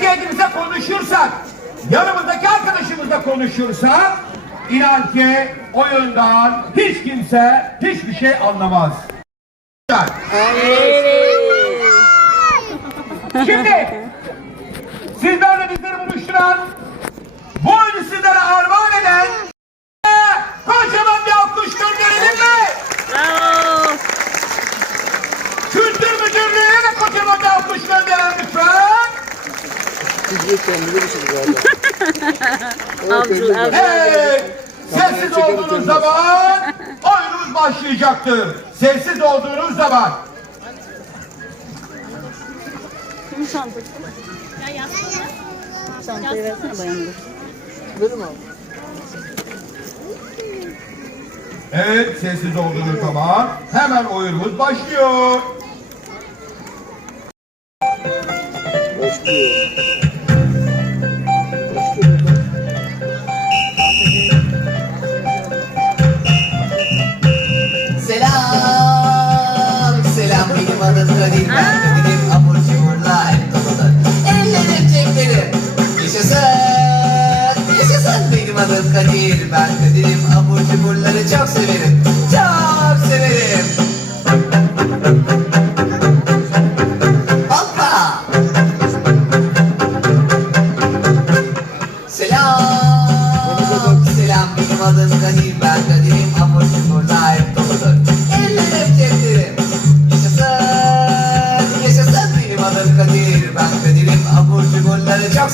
kendimize konuşursak, yanımızdaki arkadaşımızla konuşursak, inan ki oyundan hiç kimse hiçbir şey anlamaz. Şimdi sizlerle bizleri buluşturan bu oyunu sizlere armağan eden kocaman bir alkış gönderelim mi? Bravo. Kültür Müdürlüğü'ne de kocaman bir alkış gönderelim lütfen. Siz geçen bilir misiniz galiba? Avcı, avcı. Evet. Sessiz olduğunuz zaman oyunumuz başlayacaktır. Sessiz olduğunuz zaman. Kimin çantası? Çantayı versene bayanlar. Benim abi. Evet sessiz olduğunuz zaman hemen oyunumuz. Başlıyor. Başlıyor.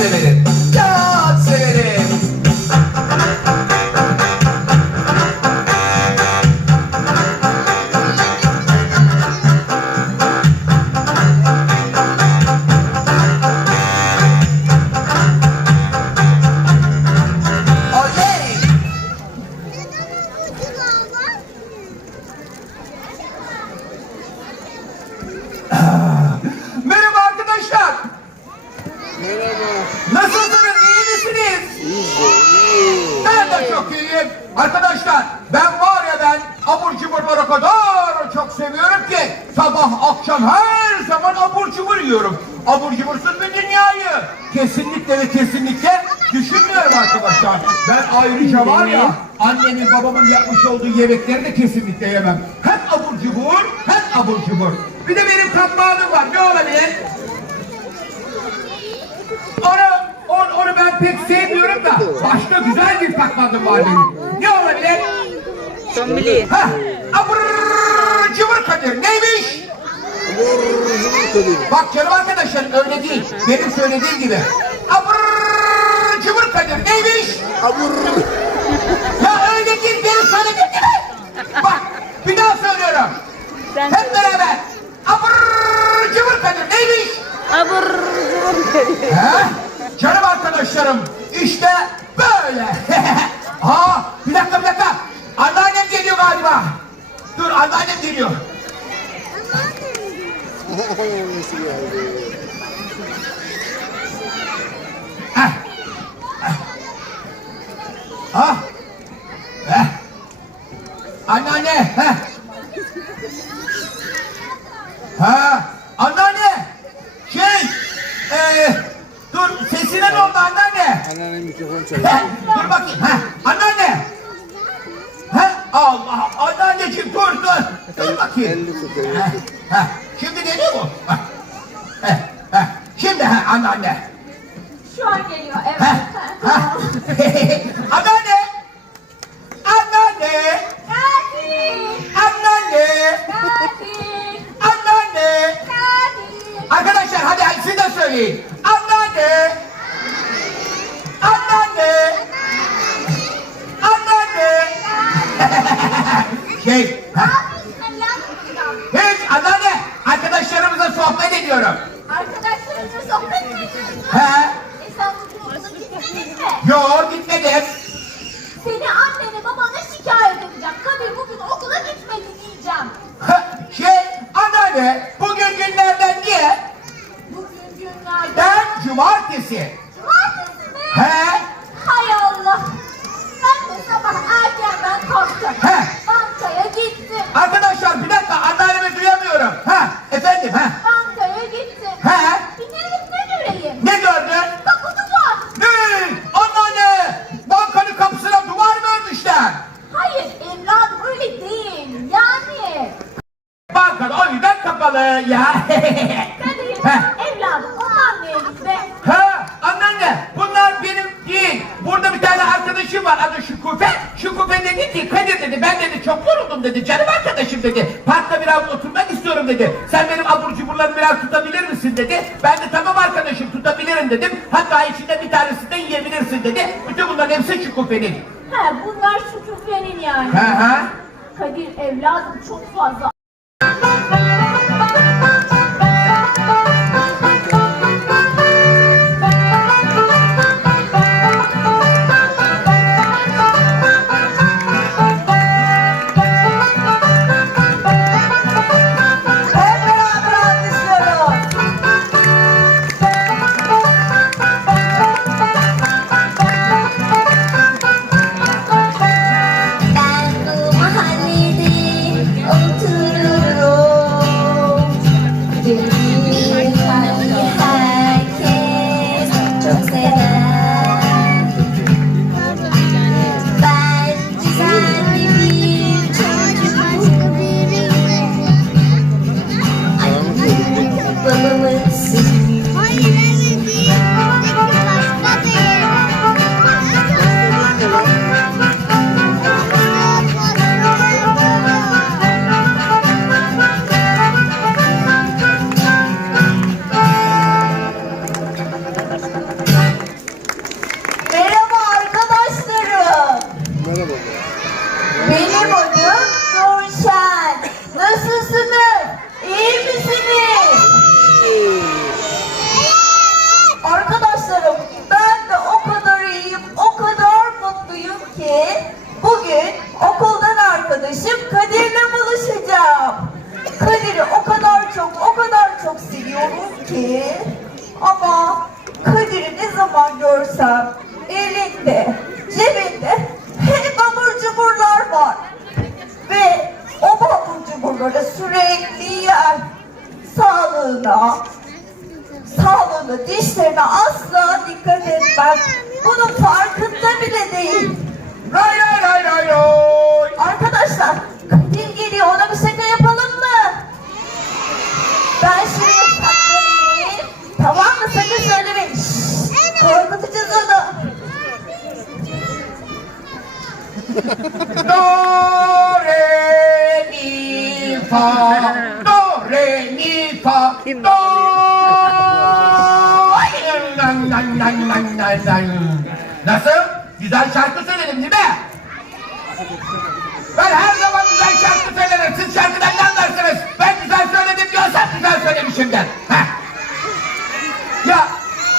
Cuburları Arkadaşlar ben var ya ben abur cuburları kadar çok seviyorum ki sabah akşam her zaman abur cubur yiyorum. Abur cubursuz bir dünyayı kesinlikle ve kesinlikle düşünmüyorum arkadaşlar. Ben ayrıca var ya annemin babamın yapmış olduğu yemekleri de kesinlikle yemem. Hem abur cubur hem abur cubur. Bir de benim katmanım var ne olabilir? Onu, onu, onu ben pek sevmiyorum da başka güzel bir katmanım var benim. Tombili. Ha, abur cıvır Kadir neymiş? Abur Kadir. Bak canım arkadaşlarım öyle değil. Benim söylediğim gibi. Abur cıvır Kadir neymiş? Abur. Ya öyle değil benim söylediğim gibi. Bak bir daha söylüyorum. Sen Hep beraber. Abur cıvır Kadir neymiş? abur cubur dedi. He? Canım arkadaşlarım işte böyle. Aa bir dakika bir dakika. Anneannem geliyor galiba. Dur anneannem geliyor. Heh. Ah. Heh. Anneanne. Heh. Ha. Anneanne. Şey. Ee, dur sesine ne oldu anneanne? Anneannem mikrofon çalıyor. dur bakayım. Ha. Anneanne. Ha. Allah. Dur dur. Dur bakayım. tut. heh. Şimdi geliyor mu? Heh, heh. Şimdi ha anneanne. Şu an geliyor evet. Heh, heh. Anneanne! Anneanne! Kadir! Anneanne! Kadir! Anneanne! Kadir! Arkadaşlar hadi siz de söyleyin. Anneanne! Anneanne! Anneanne! şey, hiç anneanne arkadaşlarımızla sohbet ediyorum. Arkadaşlarınla sohbet mi ediyorsun? He? E sen okula gitmedin mi? Yo gitmedim. Seni annene babana şikayet edeceğim. Kadir bugün okula gitmedi diyeceğim. Heh, şey, anneanne bugün günlerden niye? Bugün günlerden. Ben cumartesi. Cumartesi mi? He? Hay Allah. Ben de sabah erkenden kalktım. He. Bankaya gittim. Arkadaşlar bir dakika anneannemi duyamıyorum. Ha efendim ha. Bankaya gittim. He? Bir de ne göreyim? Ne gördün? o kapalı ya. Kadir evladım o anneye git be. Ha anneanne bunlar benim değil. Burada bir tane arkadaşım var adı Şükufe. Şükufe dedi ki Kadir dedi ben dedi çok yoruldum dedi canım arkadaşım dedi. Parkta biraz oturmak istiyorum dedi. Sen benim abur cuburlarımı biraz tutabilir misin dedi. Ben de tamam arkadaşım tutabilirim dedim. Hatta içinde bir tanesini de yiyebilirsin dedi. Bütün bunların hepsi Şükufe'nin. He bunlar şu küflenin yani. Ha ha. Kadir evladım çok fazla. Herkes Benim adım Nurşen. Nasılsınız? Arkadaşlarım ben de o kadar iyiyim, o kadar mutluyum ki bugün okuldan arkadaşım Kadir'le buluşacağım. Kadir'i o kadar çok, o kadar çok seviyorum ki ama Kadir'i ne zaman görsem elinde, cebinde hep abur cuburlar var. Ve o cuburları sürekli yer. Sağlığına, sağlığına, dişlerine asla dikkat etmez. Bunun farkında bile değil. Ray ray ray ray ray. Arkadaşlar, Kadir geliyor. Ona bir şaka yapalım mı? Ben şuraya saklanayım. Tamam mı? Sakın söylemeyin. Şşş, korkutacağız onu. Do re mi fa do re mi fa do Nan, nan, nan, nan, nan, nan. Nasıl? Güzel şarkı söyledim değil mi? Ben her zaman güzel şarkı söylerim. Siz şarkıdan ne anlarsınız? Ben güzel söyledim diyorsam güzel söylemişimdir. Heh. Ya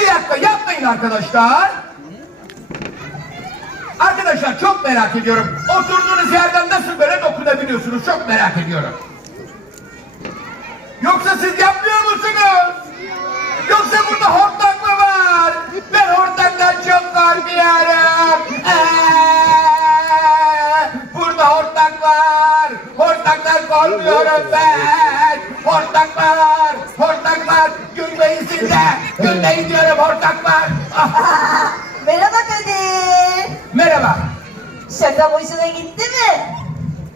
bir dakika yapmayın arkadaşlar. Arkadaşlar çok merak ediyorum. Oturduğunuz yerden nasıl böyle dokunabiliyorsunuz? Çok merak ediyorum. Yoksa siz yapmıyor musunuz? Yoksa burada hortlak mı var? Ben hortlaktan çok korkuyorum. Ee, burada hortlak var. Hortlaktan korkuyorum ben. Hortlak var. Hortlak var. Gülmeyin siz de. Gülmeyin diyorum hortlak var. Merhaba Kadir. Merhaba. Şaka hoşuna gitti mi?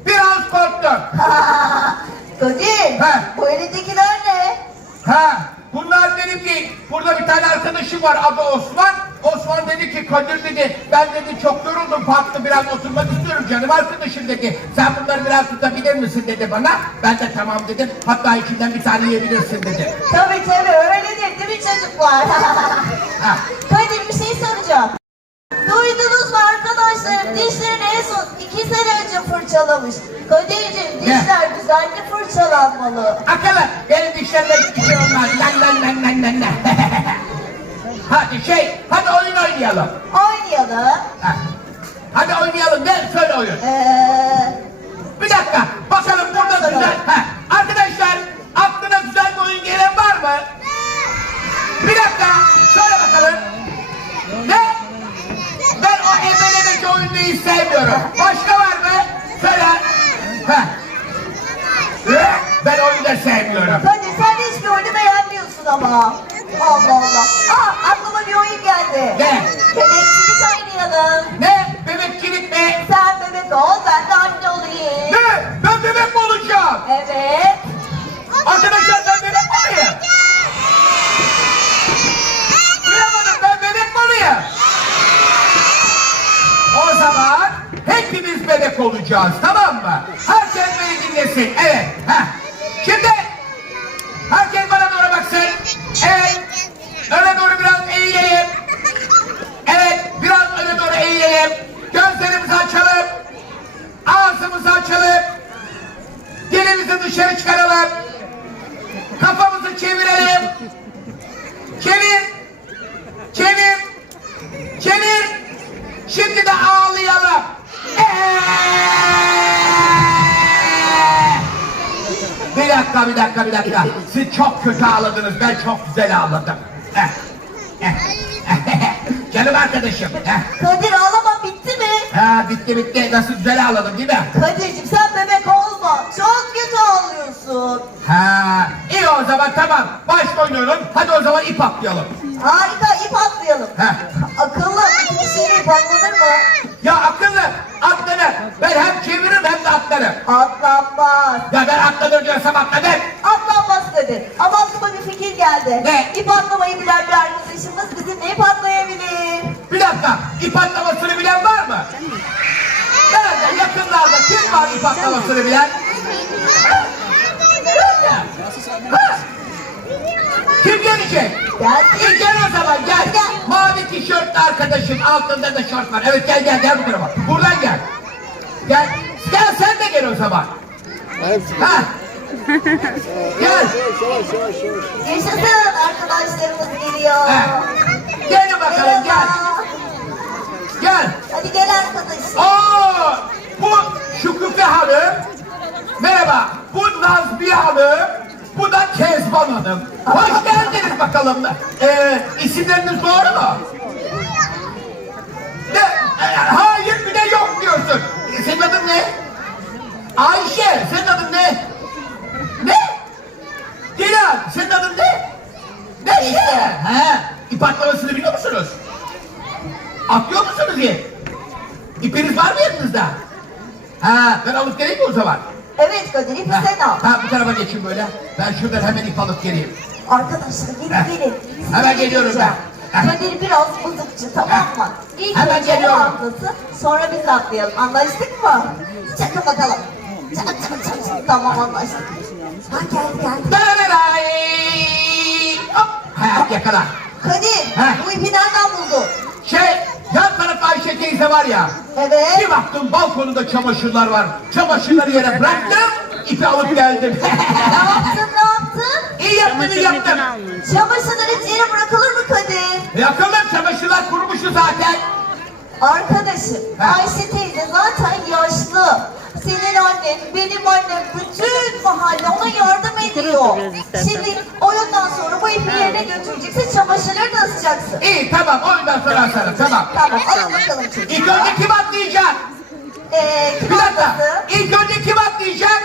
Biraz korktum. Kadir, He. bu elindekiler ne? Ha, bunlar benim değil. Burada bir tane arkadaşım var adı Osman. Osman dedi ki Kadir dedi ben dedi çok yoruldum parkta biraz oturmak istiyorum canım arkadaşım dedi. Sen bunları biraz tutabilir misin dedi bana. Ben de tamam dedim. Hatta içinden bir tane yiyebilirsin dedi. Tabii tabii öyledir değil mi çocuklar? Ha. Kadir bir şey soracağım. Duydunuz arkadaşlarım dişlerini en son iki sene önce fırçalamış. Kadir'cim dişler güzelce fırçalanmalı. Akıllı benim dişlerimde hiçbir şey olmaz. Lan lan lan lan lan lan. hadi şey hadi oyun oynayalım. Oynayalım. Ha. Hadi oynayalım ne söyle oyun. Ee, Bir dakika. Bakalım burada güzel. Ha. Arkadaşlar aklına güzel bir oyun gelen var mı? Bir dakika. Söyle bakalım. Ne? Ben o ebelemeci oyunu hiç sevmiyorum. Başka var mı? Söyle. Ben oyunu da sevmiyorum. Kadir sen hiçbir oyunu beğenmiyorsun ama. Allah Allah. Aa aklıma bir oyun geldi. Ne? Bebekçilik oynayalım. Ne? Bebekçilik mi? Sen bebek ol ben de anne olayım. Ne? Ben bebek mi olacağım? Evet. Yapacağız tamam mı? Herkes beni dinlesin. Evet. Heh. Şimdi herkes bana doğru baksın. Evet. Öne doğru biraz eğilelim. Evet. Biraz öne doğru eğilelim. Gözlerimizi açalım. Ağzımızı açalım. Dilimizi dışarı çıkaralım. Kafamızı çevirelim. Çevir. Çevir. Çevir. Şimdi de ağlayalım. Eee! Bir dakika, bir dakika, bir dakika. Siz çok kötü ağladınız. Ben çok güzel ağladım. Eh, eh, eh. Canım arkadaşım. eh. Kadir ağlama bitti mi? Ha, bitti bitti. Nasıl güzel ağladım değil mi? Kadir'cim sen bebek olma. Çok ağlıyorsun. Ha, iyi o zaman tamam. Baş oynayalım. Hadi o zaman ip atlayalım. Harika ip atlayalım. Heh. Akıllı iki kişiyle ip atlanır mı? Ya akıllı atlanır. Ben hem çeviririm hem de atlarım. Atlanmaz. Ya ben atlanır diyorsam atlanır. Atlanmaz Kadir. Ama aklıma bir fikir geldi. Ne? İp atlamayı bilen bir arkadaşımız bizimle ip atlayabilir. Bir dakika. ip atlamasını bilen var mı? Nerede? Yakınlarda kim var ip atlamasını bilen? Kim gelecek? Gelsin. İyi gel o zaman gel. Gel. Mavi tişörtlü arkadaşın altında da şort var. Evet gel gel gel bu tarafa. Buradan gel. Gel. Gel sen de gel o zaman. Ha? Gel. Yaşasın arkadaşlarımız geliyor. Ha. Gel bakalım gel. Merhaba. Gel. Hadi gel arkadaşım. Oo, bu Şükrü Hanım. Merhaba. Bu Nazmiye Hanım. Bu da Kezban Hanım. Hoş geldiniz bakalım. Ee, isimleriniz doğru mu? Ne? Ee, hayır bir de yok diyorsun. Ee, Senin adın ne? Ayşe. Senin adın ne? Ne? Dilan. Senin adın ne? Neşe. He. İp atlamasını biliyor musunuz? Atlıyor musunuz ip? İpiniz var mı yanınızda? Ha, ben alıp geleyim mi o zaman? Evet Kadir Ha, sen al. ha, bu tarafa geçin böyle. Ben şuradan hemen ip alıp geleyim. Arkadaşlar gelin Heh. gelin. Size Hemen ne geliyorum diyeceğim? ben. Heh. Kadir biraz mızıkçı tamam mı? İlk Hemen önce o geliyorum. atlasın sonra biz atlayalım. Anlaştık mı? Çakın bakalım. Çak çak çak çak. Tamam anlaştık. Ha gel gel. Darararay! Hop! Ha, yakala. Kadir Heh. bu ipi nereden buldun? Şey, yan tarafta Ayşe teyze var ya. Evet. Bir baktım balkonunda çamaşırlar var. Çamaşırları yere bıraktım, ipi alıp geldim. ne yaptın ne yaptın? İyi Çamaşır yaptım. Çamaşırlar hiç yere bırakılır mı Kadir? Yakaladım çamaşırlar kurumuştu zaten. Arkadaşım Ha. Ayşe teyze zaten yaşlı. Senin annen, benim annem, bütün mahalle ona yardım ediyor. Şimdi oyundan sonra bu ipi yerine götüreceksin, çamaşırları da asacaksın. İyi tamam, oyundan sonra sana tamam. Tamam, alın bakalım İlk çocuklar. önce kim atlayacak? Ee, kim Bir dakika. atlasın? İlk önce kim atlayacak?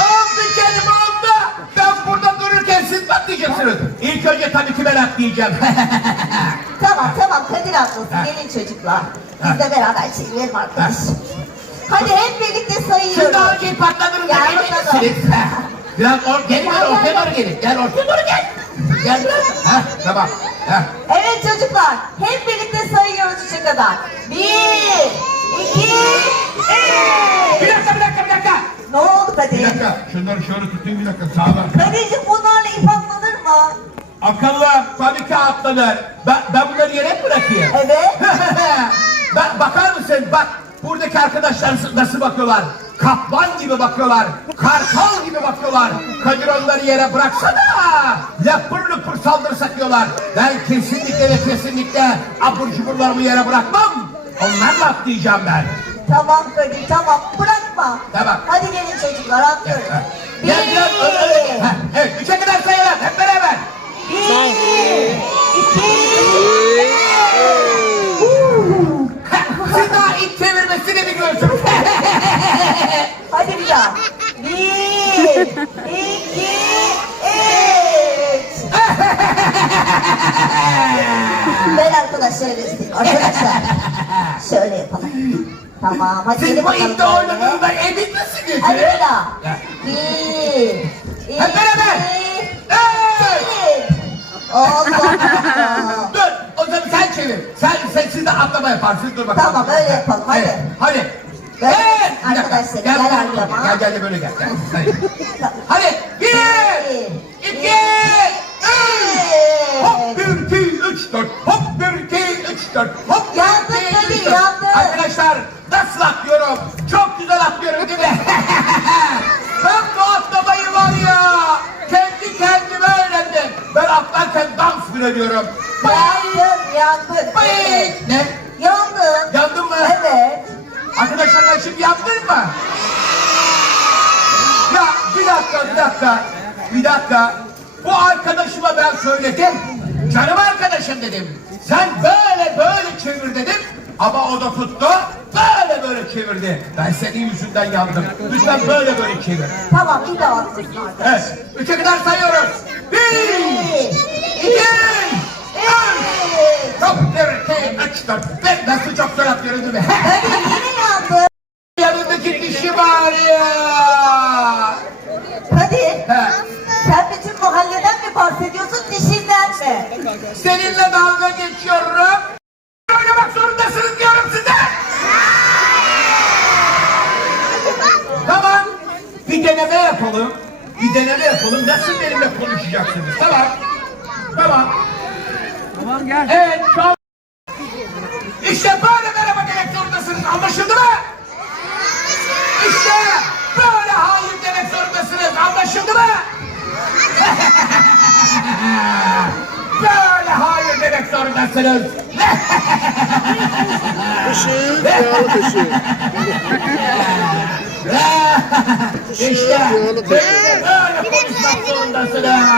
Oldu canım oldu. Ben burada dururken siz mi atlayacaksınız? İlk önce tabii ki ben atlayacağım. Tamam, tamam, Kadir atlasın. Gelin çocuklar. Biz de beraber çevirelim arkadaşım. Hadi hep birlikte siz daha sayıyoruz. önce ip atladınız Gel emin misiniz? Biraz or gelin Gel, ortaya gel, doğru gelin. Gel ortaya doğru gel. Gel. Ha, tamam. Ha. Evet çocuklar, hep birlikte sayıyoruz üçe kadar. Bir, iki, Bir üç. dakika bir dakika bir dakika. Ne oldu Kadir? Bir dakika. Şunları şöyle tutayım bir dakika sağlam. Kadir'cim bunlarla ip atlanır mı? Akıllı tabii ki atlanır. Ben, ben bunları yere mi bırakayım? Evet. Bak, bakar mısın? Bak buradaki arkadaşlar nasıl- bakıyorlar? Kaplan gibi bakıyorlar. Kartal gibi bakıyorlar. Kadir onları yere bıraksana. Lapır lupur saldırsak diyorlar. Ben kesinlikle ve kesinlikle abur cuburlarımı yere bırakmam. Onlarla atlayacağım ben. Tamam Kadir tamam bırakma. Tamam. Hadi gelin çocuklar atlıyorum. Gel gel. öyle. Ha, Evet üçe kadar sayalım hep beraber. Bir, iki, Ha, Siz daha ilk çevirmesini biliyorsunuz. hadi bir daha. Bir, iki, üç. ben arkadaşlara göstereyim. Arkadaşlar şöyle yapalım. Tamam hadi Siz gelin bu bakalım. böyle. oynadığınızdan emin misiniz? Hadi bir daha. Ha. Bir, Hep beraber. iki, üç. Allah Allah. Siz de atlama yaparsınız. Dur bakalım. Tamam, öyle yapalım, hadi. Evet, hadi. Böyle. Bir dakika. arkadaşlarım, Gel, gel gel, arkama. Gel gel böyle gel. gel. Hadi. Hadi. Bir. iki, üç. Hop bir, iki, üç, dört. Hop bir, iki, üç, dört. Hop bir, iki, üç, dört. yandın. Arkadaşlar nasıl atlıyorum? Çok güzel atlıyorum değil mi? ben bu atlamayı var ya. Kendi kendime öğrendim. Ben atlarken dans bile ediyorum. Yandın, yandın. Bayık. Ne? Yandın. Yandın mı? Evet. Arkadaşlar ben şimdi yaptın mı? Ya bir dakika bir dakika bir dakika bu arkadaşıma ben söyledim canım arkadaşım dedim sen böyle böyle çevir dedim ama o da tuttu böyle böyle çevirdi ben senin yüzünden yandım lütfen böyle böyle çevir Tamam bir daha evet üçe kadar sayıyoruz bir iki iki üç dört beş nasıl çok değil mi? Hadi yine yandın. yanındaki dişi var ya Hadi. He. Sen bütün mahalleden mi bahsediyorsun dişinden mi? Seninle dalga geçiyorum. Oynamak zorundasınız diyorum size. Tamam. Bir deneme yapalım. Bir deneme yapalım. Nasıl benimle konuşacaksınız? Tamam. Tamam. Tamam gel. Evet an... İşte böyle merhaba demek zorundasınız. Anlaşıldı mı? İşte böyle hayır demek zorundasınız. Anlaşıldı mı? Böyle hayır demek zorundasınız. Işık, yağlı taşı. işte böyle konuşmak zorundasınız.